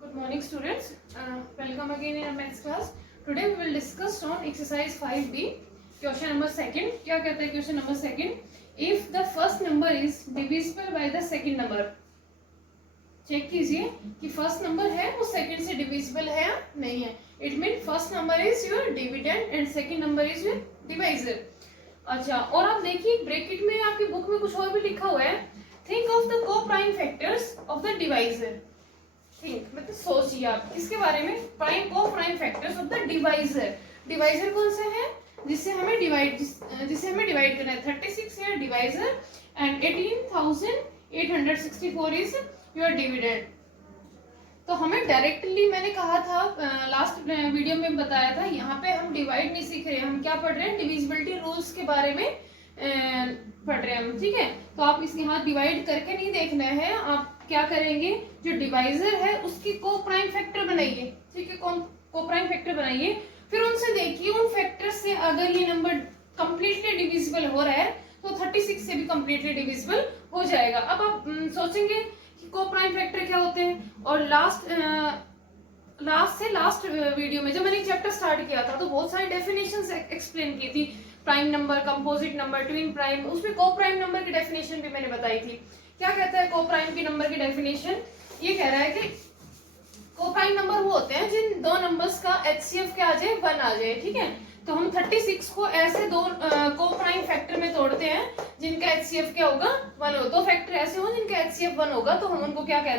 Good morning, students. Welcome again in our maths class. Today we will discuss on exercise 5B. Question number second. क्या कहता है question number second? If the first number is divisible by the second number. Check कीजिए कि first number है वो second से divisible है या नहीं है. It mean first number is your dividend and second number is your divisor. अच्छा, और आप देखिए ब्रैकेट में आपकी बुक में कुछ और भी लिखा हुआ है. थिंक ऑफ द को prime factors of the divisor. Think मतलब सोचिए आप इसके बारे में. को prime factors of the divisor. Divisor कौन सा है जिससे हमें डिवाइड करना है. 36 है divisor and 18,864 is your dividend. तो हमें डायरेक्टली मैंने कहा था लास्ट वीडियो में बताया था, यहाँ पे हम डिवाइड नहीं सीख रहे, हम क्या पढ़ रहे हैं, डिविजिबिलिटी रूल्स के बारे में पढ़ रहे हैं हम. ठीक है, तो आप इस यहाँ डिवाइड करके नहीं देखना है. आप क्या करेंगे, जो डिवाइजर है उसकी को प्राइम फैक्टर बनाइए. ठीक है, को प्राइम फैक्टर बनाइए, फिर उनसे देखिए उन फैक्टर से अगर ये नंबर कंप्लीटली डिविजिबल हो रहा है तो 36 से भी कंप्लीटली डिविजिबल हो जाएगा. अब आप सोचेंगे कि को प्राइम फैक्टर क्या होते हैं. और लास्ट वीडियो में जब मैंने चैप्टर स्टार्ट किया था तो बहुत सारी डेफिनेशंस एक्सप्लेन की थी. Prime number, composite number, twin prime, उसमें को प्राइम नंबर की डेफिनेशन भी मैंने बताई थी. क्या कहता है को प्राइम की नंबर की डेफिनेशन. ये कह रहा है कि को प्राइम नंबर वो होते हैं जिन दो नंबर्स का HCF क्या आ जाए, 1 आ जाए. ठीक है, तो हम 36 को ऐसे दो को प्राइम फैक्टर में तोड़ते हैं जिनका HCF क्या होगा, 1 हो. दो फैक्टर ऐसे हो जिनका HCF 1 होगा तो हम उनको क्या कह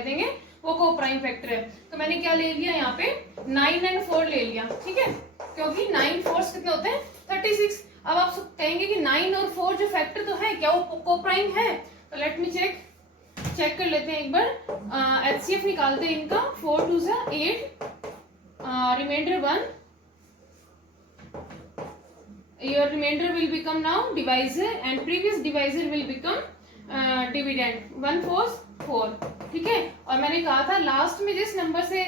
देंगे, वो को प्राइम फैक्टर है. तो मैंने क्या ले लिया यहाँ पे 9 एंड 4 ले लिया. ठीक है, क्योंकि 9 4 कितने होते हैं, 36. अब आप कहेंगे कि 9 और 4 जो फैक्टर तो है क्या वो को प्राइम है. तो लेट मी चेक कर लेते हैं एक बार. HCF निकालते हैं इनका. 4 2 से 8, reminder 1. Your remainder will become now divisor and previous divisor will become dividend. 1 4 4. ठीक है, और मैंने कहा था लास्ट में जिस नंबर से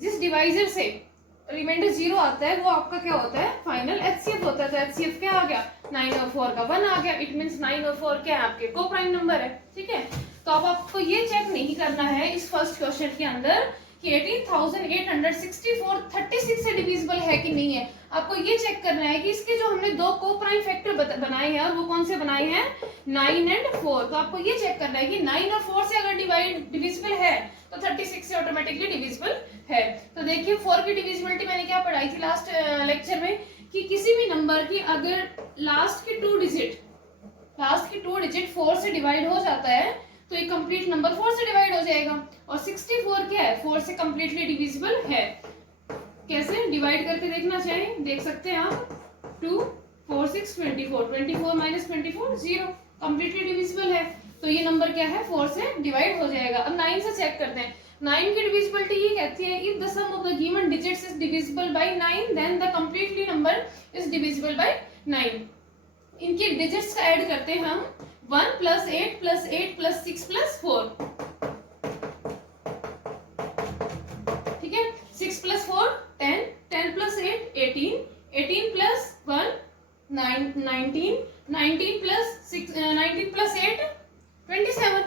जिस डिवाइजर से रिमाइंडर 0 आता है वो आपका क्या होता है, फाइनल HCF होता है. तो HCF क्या आ गया, 9 और 4 का 1 आ गया. इट मीन्स 9 और 4 क्या है, आपके को प्राइम नंबर है. ठीक है, तो अब आपको ये चेक नहीं करना है इस फर्स्ट क्वेश्चन के अंदर कि 18,864 36 से डिविजिबल है कि नहीं है. आपको ये चेक करना है कि इसके जो हमने दो को प्राइम फैक्टर बनाए हैं, और वो कौन से बनाए हैं, 9 एंड 4. तो आपको ये चेक करना है कि 9 और 4 से अगर डिविजिबल है तो 36 से ऑटोमेटिकली डिविजिबल है. तो देखिए 4 की डिविजिबिलिटी मैंने क्या पढ़ाई थी लास्ट लेक्चर में, कि किसी भी नंबर की अगर लास्ट की टू डिजिट 4 से डिवाइड हो जाता है तो ये कंप्लीट नंबर 4 से डिवाइड हो जाएगा. और 64 क्या है, 4 से कंप्लीटली डिविजिबल है. कैसे डिवाइड करके देखना चाहिए, देख सकते हैं आप. 2 4 6 24, 24 माइनस 24 0, कंप्लीटली डिविजिबल है. तो ये नंबर क्या है, 4 से डिवाइड हो जाएगा. अब 9 से चेक करते हैं. 9 की डिविजिबिलिटी ये कहती है if the sum of the given digits is divisible by 9 then the completely number is divisible by 9. इनके डिजिट्स का ऐड करते हैं हम. 1 + 8 + 8 + 6 + 4. ठीक है, 6 + 4 10, 10 + 8 18, 18 + 1 19, 19 + 8 27.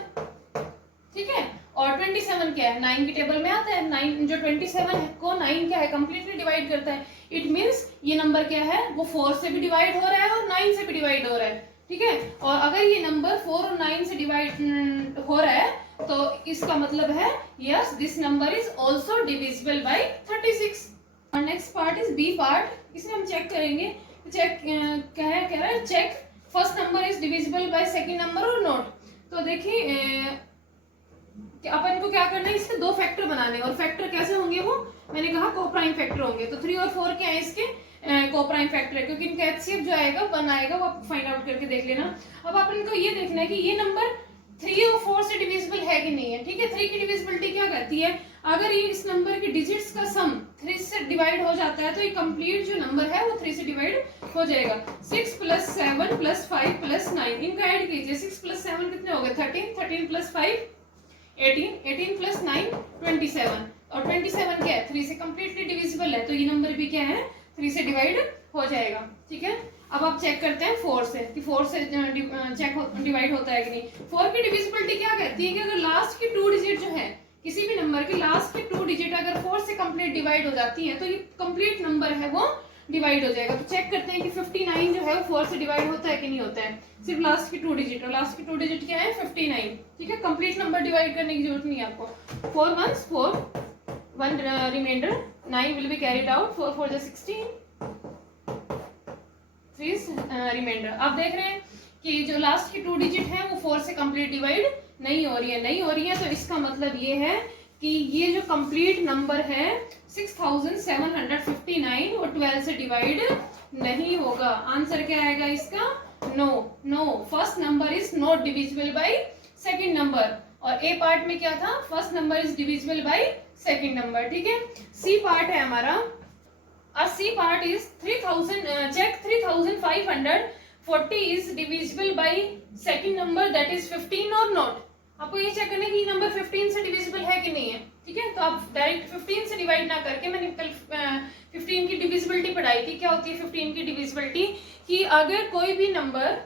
ठीक है, और 27 क्या है, 9 की टेबल में आता है. 9 जो 27 को 9 क्या है, कंप्लीटली डिवाइड करता है. इट मीन्स ये नंबर क्या है, वो 4 से भी डिवाइड हो रहा है और 9 से भी डिवाइड हो रहा है. ठीक है, और अगर ये नंबर 4 और 9 से डिवाइड हो रहा है तो इसका मतलब है yes this number is also divisible by 36. और next part is B part. इसमें हम चेक करेंगे. चेक क्या है, कह रहा है check first number is divisible by second number और नॉट. तो देखिए अपन को क्या करना है, इसके दो फैक्टर बनाने. और फैक्टर कैसे होंगे, वो मैंने कहा को प्राइम फैक्टर होंगे. तो 3 और 4 क्या है इसके, को प्राइम फैक्टर है, क्योंकि इनका HCF जो आएगा 1 आएगा. वो आप फाइंड आउट करके देख लेना. अब अपन को ये देखना है कि ये नंबर 3 और 4 से डिविजिबल है कि नहीं है. ठीक है, 3 की डिविजिबिलिटी क्या कहती है, अगर ये इस नंबर के डिजिट्स का सम 3 से डिवाइड हो जाता है तो ये कंप्लीट जो नंबर है वो 3 से डिवाइड हो जाएगा. 6 + 7 + 5 + 9, इनका ऐड कीजिए. 6 + 7 कितने हो गए, 13, 13 + 5 18, 18 + 9 27. और 27 क्या है, 3 से कंप्लीटली डिविजिबल है. तो ये नंबर भी क्या है, 3 से डिवाइड हो जाएगा. ठीक है, अब आप चेक करते हैं 4 से कि 4 से डिवाइड होता है कि नहीं. 4 की डिविजिबिलिटी क्या कहती है कि अगर लास्ट की 2 डिजिट जो है किसी भी नंबर की लास्ट कंप्लीट डिवाइड हो जाती हैं तो ये कंप्लीट नंबर है वो डिवाइड हो जाएगा। तो चेक करते हैं कि 59 जो है वो 4 से डिवाइड होता है कि नहीं होता है। सिर्फ लास्ट की 2 डिजिट, और लास्ट की 2 डिजिट क्या है 59। ठीक है, कंप्लीट नंबर डिवाइड करने की जरूरत नहीं है आपको। 4 1s 4, 1 remainder, 9 will be carried out, 4 4 16, 3 remainder. आप देख रहे हैं कि जो लास्ट की 2 डिजिट है वो 4 से कंप्लीट डिवाइड नहीं हो रही है, तो इसका मतलब ये है कि ये जो कंप्लीट नंबर है 6759 और 12 से डिवाइड नहीं होगा। आंसर क्या आएगा इसका? No. First number is not divisible by second number. और ए पार्ट में क्या था? First number is divisible by second number. ठीक है, सी पार्ट है हमारा। C part is 3000, check 3540 is divisible by second number that is 15 और not. आपको ये चेक करना है कि नंबर 15 से डिविजिबल है कि नहीं है। ठीक है, तो आप डायरेक्ट 15 से डिवाइड ना करके, मैंने कल 15 की डिविजिबिलिटी पढ़ाई थी। क्या होती है 15 की डिविजिबिलिटी? कि अगर कोई भी नंबर,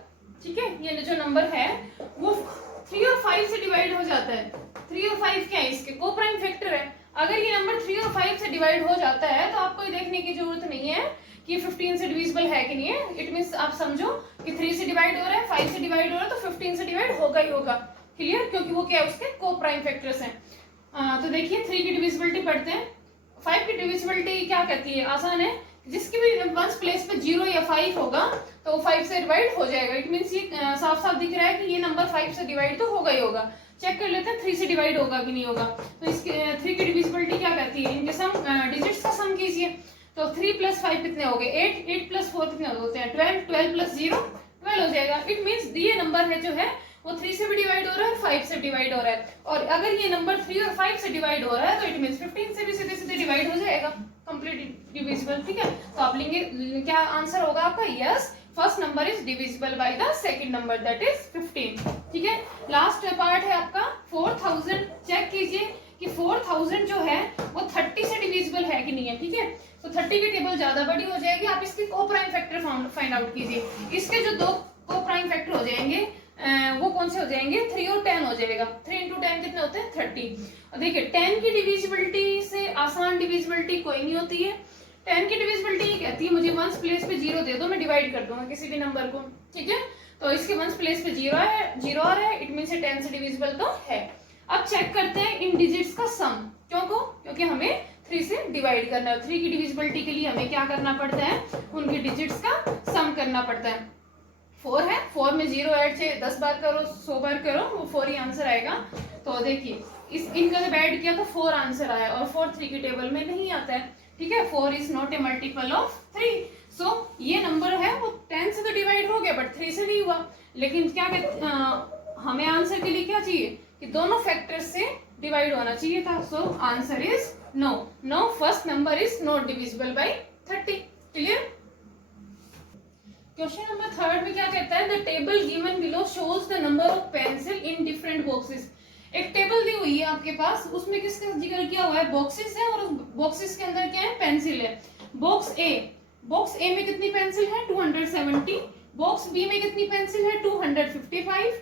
ठीक है, ये जो नंबर है वो 3 और 5 से डिवाइड हो जाता है। 3 और 5 क्या है? इसके को प्राइम फैक्टर है। अगर ये नंबर 3 और 5 से डिवाइड हो जाता है तो आपको ये देखने की जरूरत नहीं है कि 15 से डिविजिबल है कि नहीं है। इट मीन्स आप समझो कि 3 से डिवाइड हो रहा है, 5 से डिवाइड हो रहा है, तो 15 से डिवाइड होगा ही होगा। क्लियर? क्योंकि वो क्या है, उसके को प्राइम फैक्टर्स हैं। तो देखिए 3 की डिविजिबिलिटी पढ़ते हैं। 5 की डिविजिबिलिटी क्या कहती है? आसान है, जिसकी भी वंस प्लेस पे 0 या 5 होगा तो वो 5 से डिवाइड हो जाएगा। इट मीन्स ये साफ साफ दिख रहा है कि ये नंबर 5 से डिवाइड तो होगा ही होगा। चेक कर लेते हैं 3 से डिवाइड होगा कि नहीं होगा। तो इसके 3 की डिविजिबिलिटी क्या कहती है? इनके सम, डिजिट्स का सम कीजिए। तो 3 + 5 कितने हो गए? 8, 8 + 4 कितने होते हैं? 12, 12 + 0 12 हो जाएगा। इट मीन्स ये नंबर है जो है वो 3 से भी डिवाइड हो रहा है, 5 से डिवाइड हो रहा है। और अगर ये नंबर 3 और 5 से डिवाइड हो रहा है तो इट मीन्स 15 से भी सीधे सीधे डिवाइड हो जाएगा, कंप्लीट डिविजिबल। ठीक है, तो आप लेंगे क्या आंसर होगा आपका? Yes, first number is divisible by the second number that is 15। ठीक है, लास्ट पार्ट है आपका 4000। चेक कीजिए कि 4000 जो है वो 30 से डिविजिबल है कि नहीं है। ठीक है, तो 30 की टेबल ज्यादा बड़ी हो जाएगी। आप इसके को प्राइम फैक्टर फाइंड आउट कीजिए। इसके जो 2 को प्राइम फैक्टर हो जाएंगे वो कौन से हो जाएंगे? 3 और 10 हो जाएगा। 3 × 10 कितने होते हैं? 30। और देखिए 10 की डिविजिबिलिटी से आसान डिविजिबिलिटी कोई नहीं होती है। 10 की डिविजिबिलिटी ये कहती है मुझे वंस प्लेस पे 0 दे दो, मैं डिवाइड कर दूंगा किसी भी नंबर को। ठीक है, तो इसके वंस प्लेस पे 0 है, 0 आ रहा है, इट मीन से 10 से डिविजिबल तो है। अब चेक करते हैं इन डिजिट्स का सम। क्योंकि हमें 3 से डिवाइड करना है। 3 की डिविजिबिलिटी के लिए हमें क्या करना पड़ता है? उनके डिजिट्स का सम करना पड़ता है। 4 है, 4 में 0 ऐड से 10 बार करो, 100 बार करो, वो 4 ही आंसर आएगा। तो देखिए इनका जब ऐड किया तो 4 आंसर आया, और 4 3 की टेबल में नहीं आता है। ठीक है, 4 is not a multiple of 3। सो ये नंबर है वो 10 से तो डिवाइड हो गया बट 3 से नहीं हुआ। लेकिन क्या हमें आंसर के लिए क्या चाहिए कि दोनों फैक्टर से डिवाइड होना चाहिए था। So answer is no, first number is not divisible by 30। Clear? Question number 3 में क्या कहता है? The table given below shows the number of pencil in different boxes. एक टेबल दी हुई है आपके पास, उसमें किसका जिक्र किया हुआ है? बॉक्सेस है, और उस बॉक्सेस के अंदर क्या है? पेंसिल है। बॉक्स ए में कितनी पेंसिल है? 270। बॉक्स बी में कितनी पेंसिल है? 255।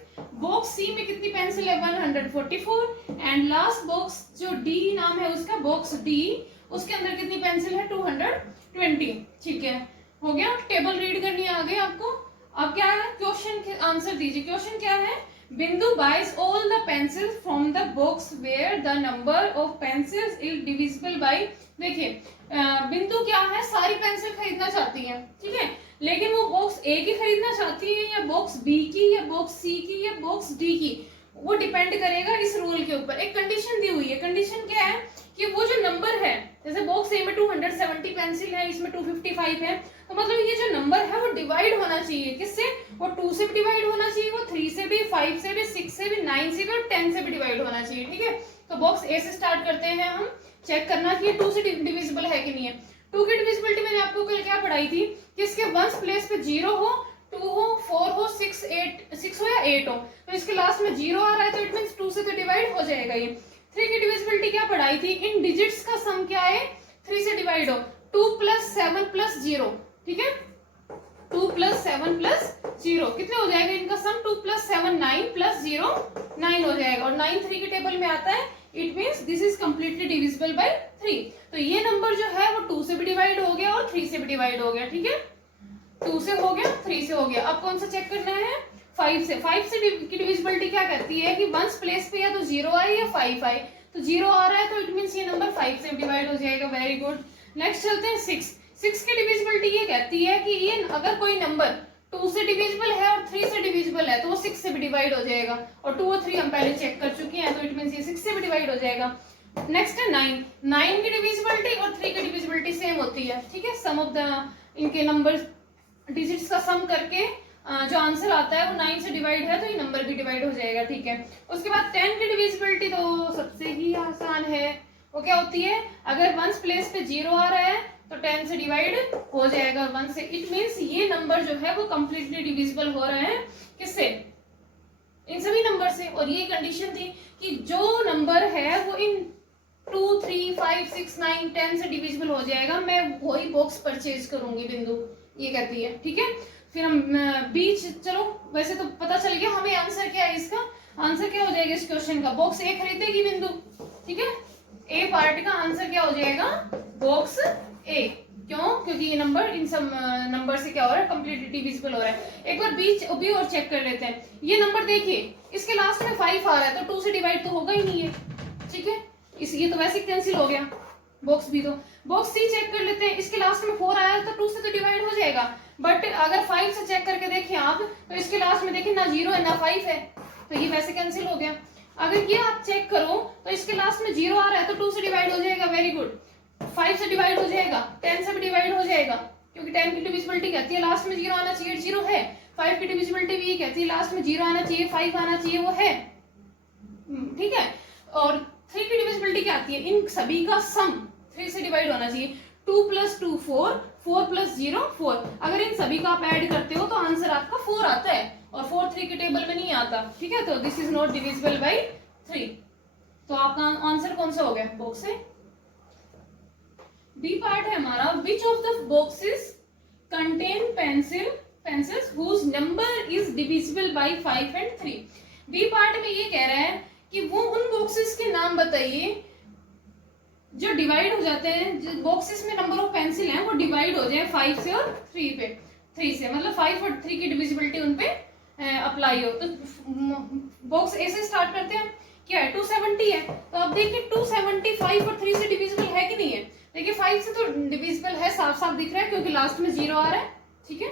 बॉक्स सी में कितनी पेंसिल है? 144। एंड लास्ट बॉक्स जो डी नाम है उसका, बॉक्स डी, उसके अंदर कितनी पेंसिल है? 220। ठीक है, हो गया। टेबल रीड करनी आ गई आपको। अब क्या है? क्वेश्चन के आंसर दीजिए। क्वेश्चन क्या है? बिंदु buys all the pencils from the box where the number of pencils is divisible by। देखिए बिंदु क्या है? सारी पेंसिल खरीदना चाहती है। ठीक है, लेकिन वो बॉक्स ए की खरीदना चाहती है या बॉक्स बी की या बॉक्स सी की या बॉक्स डी की, वो डिपेंड करेगा इस रूल के ऊपर। एक कंडीशन दी हुई है। कंडीशन क्या है कि वो जो नंबर है, जैसे बॉक्स ए में 270 पेंसिल है, इसमें 255 है, तो मतलब ये जो नंबर है वो डिवाइड होना चाहिए। किससे? वो 2 से भी डिवाइड होना चाहिए, वो 3 से भी, 5 से भी, 6 से भी, 9 से भी और 10 से भी डिवाइड होना चाहिए। ठीक है, तो बॉक्स ए से स्टार्ट करते हैं हम। चेक करना कि ये 2 से डिविजिबल है कि नहीं है। 2 की डिविजिबिलिटी मैंने आपको कल क्या पढ़ाई थी कि इसके वंस प्लेस पे 0 हो, 2 हो, 4 हो, 6 हो या 8 हो, तो इसके लास्ट में 0 आ रहा है तो इट मींस 2 से तो डिवाइड हो जाएगा ये। 3 की डिविजिबिलिटी क्या पढ़ाई थी? इन डिजिट्स का सम क्या है? 3 से डिवाइड हो, 2 + 7 + 0। ठीक है, 2 + 7 + 0 कितने हो जाएगा इनका सम? 2 + 7 9 + 0 9 हो जाएगा, और 9 3 की टेबल में आता है। It means this is completely divisible by 3। तो ये नंबर डिवाइड हो गया, ठीक है। 2 से हो गया, 3 से हो गया। अब कौन सा चेक करना है? 5 से। 5 से की डिविजिबिलिटी क्या करती है कि वंस प्लेस पे या तो 0 आए या 5 आए। तो 0 आ रहा है तो इट मींस ये नंबर 5 से डिवाइड हो जाएगा। Very good. नेक्स्ट चलते हैं 6। 6 की डिविजिबिलिटी ये कहती है कि ये अगर कोई नंबर 2 से डिविजिबल है और 3 से डिविजिबल है तो वो 6 से भी डिवाइड हो जाएगा। और 2 और 3 हम पहले चेक कर चुके हैं, तो इट मींस ये 6 से भी डिवाइड हो जाएगा। नेक्स्ट है 9। 9 की डिविजिबिलिटी और 3 की डिविजिबिलिटी सेम होती है, ठीक है। सम ऑफ द इनके नंबर डिजिट्स का सम करके जो आंसर आता है वो 9 से डिवाइड है, तो ये नंबर भी डिवाइड हो जाएगा, ठीक है। उसके बाद 10 की डिविजिबिलिटी तो सबसे ही आसान है। वो क्या होती है? अगर वंस प्लेस पे 0 आ रहा है तो 10 से डिवाइड हो जाएगा 1 से। इट मींस ये नंबर जो है वो कंप्लीटली डिविजिबल हो रहे हैं किससे? इन सभी नंबर से। और ये कंडीशन थी कि जो नंबर है वो इन 2, 3, 5, 6, 9, 10 से डिविजिबल हो जाएगा, मैं वही बॉक्स परचेज करूंगी, बिंदु ये कहती है, ठीक है। फिर हम बीच, चलो वैसे तो पता चल गया हमें आंसर क्या है इसका। आंसर क्या हो जाएगा इस क्वेश्चन का? बॉक्स ए खरीदेगी बिंदु, ठीक है। ए पार्ट का आंसर क्या हो जाएगा? बॉक्स ए। क्यों? क्योंकि ये नंबर इन सब नंबर से क्या हो रहा है? कंप्लीटली डिविजिबल हो रहा है। एक बार बी और चेक कर लेते हैं। ये नंबर देखिए, इसके लास्ट में 5 आ रहा है तो 2 से डिवाइड तो होगा ही नहीं है, ठीक है। ये तो वैसे कैंसिल हो गया। बॉक्स बी तो बॉक्स सी चेक कर लेते हैं। इसके लास्ट में 4 आया तो 2 से तो डिवाइड हो जाएगा। बट अगर 5 से चेक करके देखें आप तो इसके लास्ट में देखिए ना 0 है ना 5 है, तो ये वैसे कैंसिल हो गया। अगर ये आप चेक करो तो इसके लास्ट में 0 आ रहा है तो 2 से डिवाइड हो जाएगा। Very good. 5 से डिवाइड हो जाएगा, 10 से भी डिवाइड हो जाएगा, क्योंकि 10 की डिविजिबिलिटी कहती है लास्ट में 0 आना चाहिए, 0 है। 5 की डिविजिबिलिटी भी कहती है लास्ट में 0 आना चाहिए, 5 आना चाहिए, वो है, ठीक है। और 3 की डिविजिबिलिटी क्या आती है? इन सभी का सम 3 से डिवाइड होना चाहिए। 2 + 2 4, 4 + 0 4। अगर इन सभी का आप ऐड करते हो तो आंसर आपका 4 आता है, और 4 3 के टेबल में नहीं आता, ठीक है। तो this is not divisible bye 3। तो आपका आंसर कौन सा हो गया? बॉक्स है। बी पार्ट है हमारा, which of the boxes contain pencils whose number is divisible by 5 and 3। B part में ये कह रहा है कि वो उन बॉक्सेस के नाम बताइए जो डिवाइड हो जाते हैं, बॉक्सेस में नंबर ऑफ पेंसिल हैं वो डिवाइड हो जाए 5 से और 3 पे। 3 से मतलब 5 और 3 की डिविजिबिलिटी उन पे अप्लाई हो। तो बॉक्स ए से स्टार्ट करते हैं। क्या है? 270 है। तो अब देखिए 270 5 और 3 से डिविजिबल है कि नहीं है? देखिए 5 से तो डिविजिबल है, साफ साफ दिख रहा है क्योंकि लास्ट में 0 आ रहा है, ठीक है।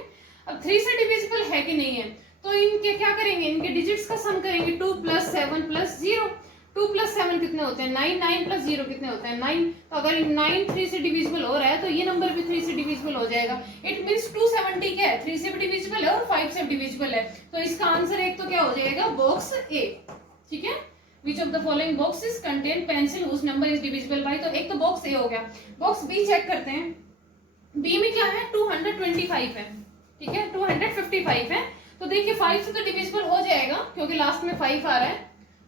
अब 3 से डिविजिबल है कि नहीं है? तो इनके क्या करेंगे? इनके डिजिट्स का सम करेंगे। 2 + 7 + 0। 2 + 7 कितने होते हैं? 9। 9 + 0 कितने होते हैं? 9। तो अगर 9 3 से डिविजिबल हो रहा है तो ये नंबर भी 3 से डिविजिबल हो जाएगा। इट मींस 270 क्या है? 3 से भी डिविजिबल है और 5 से भी डिविजिबल है। तो इसका आंसर एक तो क्या हो जाएगा? बॉक्स ए, ठीक है। Which of the following boxes contain pencil whose number is divisible by? तो एक तो बॉक्स ए हो गया। बॉक्स बी चेक करते हैं। बी में क्या है? 225 है, ठीक है। 255 है। तो देखिए 5 से तो डिविजिबल हो जाएगा क्योंकि लास्ट में 5 आ रहा है,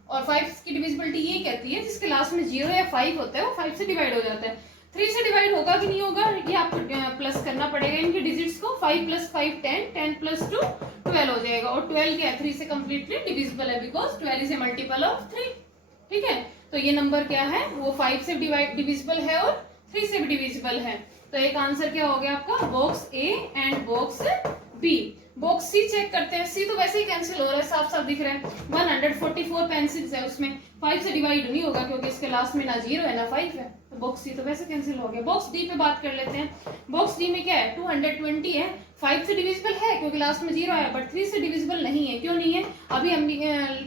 और 5 की डिविजिबिलिटी ये कहती है जिसके लास्ट में 0 या 5 होता है वो 5 से डिवाइड हो जाता है। 3 से डिवाइड होगा कि नहीं होगा ये आपको प्लस करना पड़ेगा इनके डिजिट्स को। 5 + 5 10, 10 + 2 12 हो जाएगा। और 12 क्या है? 3 से कंप्लीटली डिविजिबल है, because 12 is a multiple of 3, ठीक है। तो ये नंबर क्या है? वो 5 से डिविजिबल है और 3 से भी डिविजिबल है। तो एक आंसर क्या हो गया आपका? Box A and box B. Box C check करते हैं। सी तो वैसे ही कैंसिल हो रहा है, साफ साफ दिख रहा है। 144 पेंसिल्स है, उसमें 5 से डिवाइड नहीं होगा क्योंकि इसके लास्ट में ना 0 है ना 5 है। तो बॉक्स सी तो वैसे कैंसिल हो गया। बॉक्स डी पे बात कर लेते हैं। बॉक्स डी में क्या है? 220 है। 5 से डिविजिबल है क्योंकि लास्ट में 0 है, बट 3 से डिविजिबल नहीं है। क्यों नहीं है? अभी हम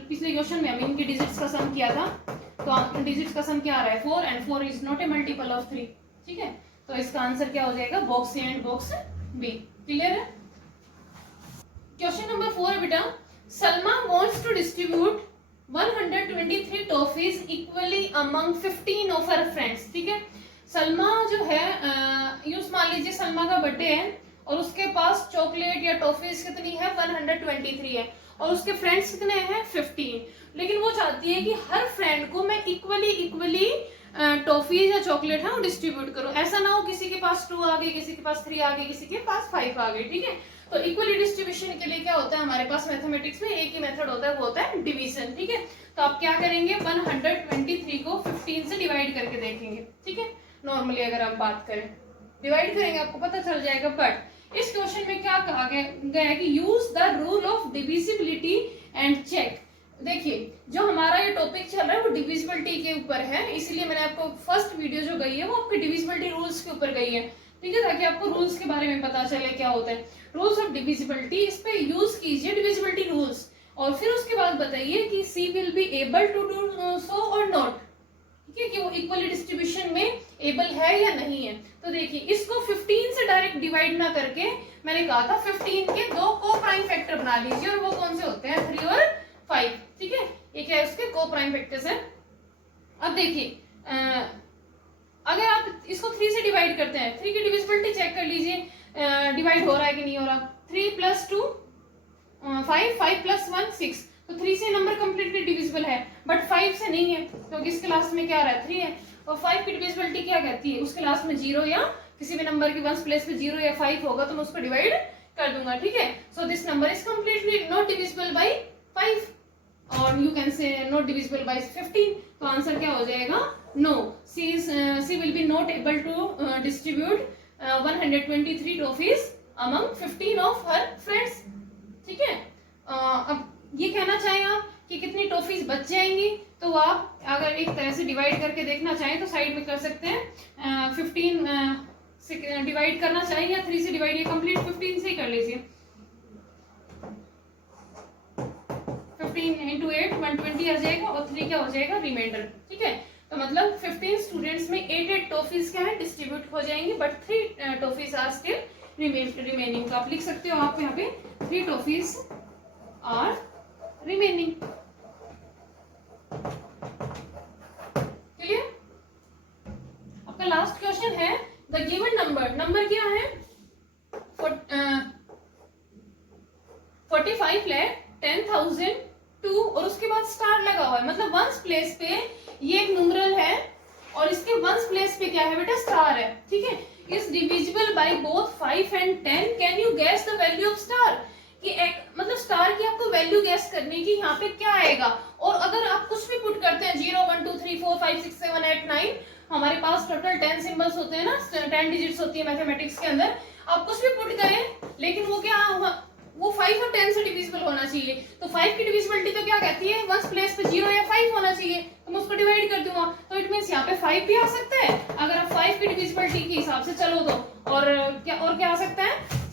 पिछले क्वेश्चन में हम इनके डिजिट्स का सम किया था, तो डिजिट्स का सम क्या आ रहा है? 4, and 4 is not a multiple of 3, ठीक है। तो इसका आंसर क्या हो जाएगा? Box A and box B. Clear है? क्वेश्चन नंबर 4 है बेटा, Salma wants to distribute 123 toffees equally among 15 of her friends, ठीक है। सलमा जो है यूं मान लीजिए सलमा का बर्थडे है और उसके पास चॉकलेट या टॉफीज कितनी है? 123 है, और उसके फ्रेंड्स कितने हैं? 15। लेकिन वो चाहती है कि हर फ्रेंड को मैं इक्वली टॉफीज या चॉकलेट है वो डिस्ट्रीब्यूट करूं। ऐसा ना हो किसी के पास 2 आ गए, किसी के पास 3 आ गए, किसी के पास 5 आ गए, ठीक है। तो इक्वली डिस्ट्रीब्यूशन के लिए क्या होता है हमारे पास मैथमेटिक्स में? एक ही मेथड होता है, वो होता है डिवीजन, ठीक है। तो आप क्या करेंगे? 123 को 15 से डिवाइड करके देखेंगे, ठीक है। नॉर्मली अगर आप बात करें डिवाइड करेंगे आपको पता चल जाएगा। बट इस क्वेश्चन में क्या कहा गया है कि use the rule of divisibility and check. देखिए जो हमारा ये टॉपिक चल रहा है वो डिविजिबिलिटी के ऊपर है, इसीलिए मैंने आपको फर्स्ट वीडियो जो गई है वो आपकी डिविजिबिलिटी रूल्स के ऊपर गई है, ठीक है, ताकि आपको रूल्स के बारे में पता चले क्या होता है। रूल्स ऑफ डिविजिबिलिटी, इस पे यूज कीजिए डिविजिबिलिटी रूल्स, और फिर उसके बाद बताइए कि she will be able to do so और नॉट, ठीक है, कि वो इक्वली डिस्ट्रीब्यूशन में एबल है या नहीं है। तो देखिए इसको 15 से डायरेक्ट डिवाइड ना करके मैंने कहा था 15 के दो को प्राइम फैक्टर बना लीजिए, और वो कौन से होते हैं 3 और 5, ठीक है, ये क्या है उसके को प्राइम फैक्टर्स हैं। अब देखिए अगर आप इसको 3 से डिवाइड करते हैं, 3 की डिविजिबिलिटी चेक कर लीजिए, डिवाइड हो रहा है कि नहीं हो रहा। 3 + 2 5, 5 + 1 6, तो 3 से नंबर कंप्लीटली डिविजिबल है, बट 5 से नहीं है क्योंकि इसके लास्ट में क्या आ रहा है 3 है, और 5 की डिविजिबिलिटी क्या कहती है, उसके लास्ट में 0 या किसी भी नंबर के वंस प्लेस पे 0 या 5 होगा तो मैं उसको डिवाइड कर दूंगा, ठीक है। So this number is completely not divisible by 5, और you can say not divisible by 15, तो आंसर क्या हो जाएगा no, she will be not able to distribute 123 trophies among 15 of her friends, ठीक है। अब ये कहना चाहें आप कि कितनी ट्रॉफीज बच जाएंगी, तो आप अगर एक तरह से डिवाइड करके देखना चाहें तो साइड में कर सकते हैं, 15 से डिवाइड करना चाहिए या 3 से डिवाइड, ये कंप्लीट 15 से ही कर लीजिए। 15 × 8 120 आ जाएगा, और 3 क्या हो जाएगा रिमाइंडर, ठीक है। तो मतलब 15 स्टूडेंट्स में 8 ट्रॉफीज क्या है डिस्ट्रीब्यूट हो जाएंगी, but 3 trophies are still remaining. तो आप लिख सकते हो आप यहाँ पे 3 ट्रॉफीज आर रिमेनिंग, क्लियर। आपका लास्ट क्वेश्चन है द गिवन नंबर क्या है 45,10,002, और उसके बाद स्टार लगा हुआ है, मतलब वंस प्लेस पे ये एक न्यूमरल है और इसके वंस प्लेस पे क्या है बेटा स्टार है, ठीक है। Is divisible by both 5 and 10, can you gas the value of star, कि एक मतलब स्टार की आपको वैल्यू गैस करनी कि यहाँ पे क्या आएगा, और अगर आप कुछ भी पुट करते हैं 0 1 2 3 4 5 6 7 8 9, हमारे पास टोटल 10 सिंबल्स होते हैं ना, 10 डिजिट्स होती है मैथमेटिक्स के अंदर, आप कुछ भी पुट करें लेकिन वो क्या वो 5 और 10 से डिविजिबल होना चाहिए। तो 5 की डिविजिबिलिटी तो क्या कहती है वंस प्लेस पे 0 या 5 होना चाहिए, तो मैं उसको डिवाइड कर दूंगा, तो इट मींस यहाँ पे 5 भी आ सकता है अगर आप 5 की डिविजिबिलिटी के हिसाब से चलो तो, और क्या आ सकता है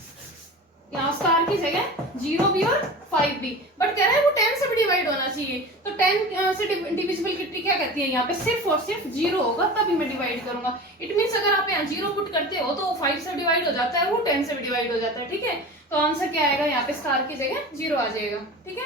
यहाँ स्टार की जगह 0 भी और 5 भी, बट कह रहा है वो 10 से भी डिवाइड होना चाहिए, तो 10 से डिविजिबिलिटी क्या कहती है यहाँ पे सिर्फ और सिर्फ 0 होगा तभी मैं डिवाइड करूंगा। इट मींस अगर आप यहाँ 0 पुट करते हो तो वो 5 से डिवाइड हो जाता है, वो 10 से भी डिवाइड हो जाता है, ठीक है। तो आंसर क्या आएगा यहाँ पे स्टार की जगह 0 आ जाएगा, ठीक है।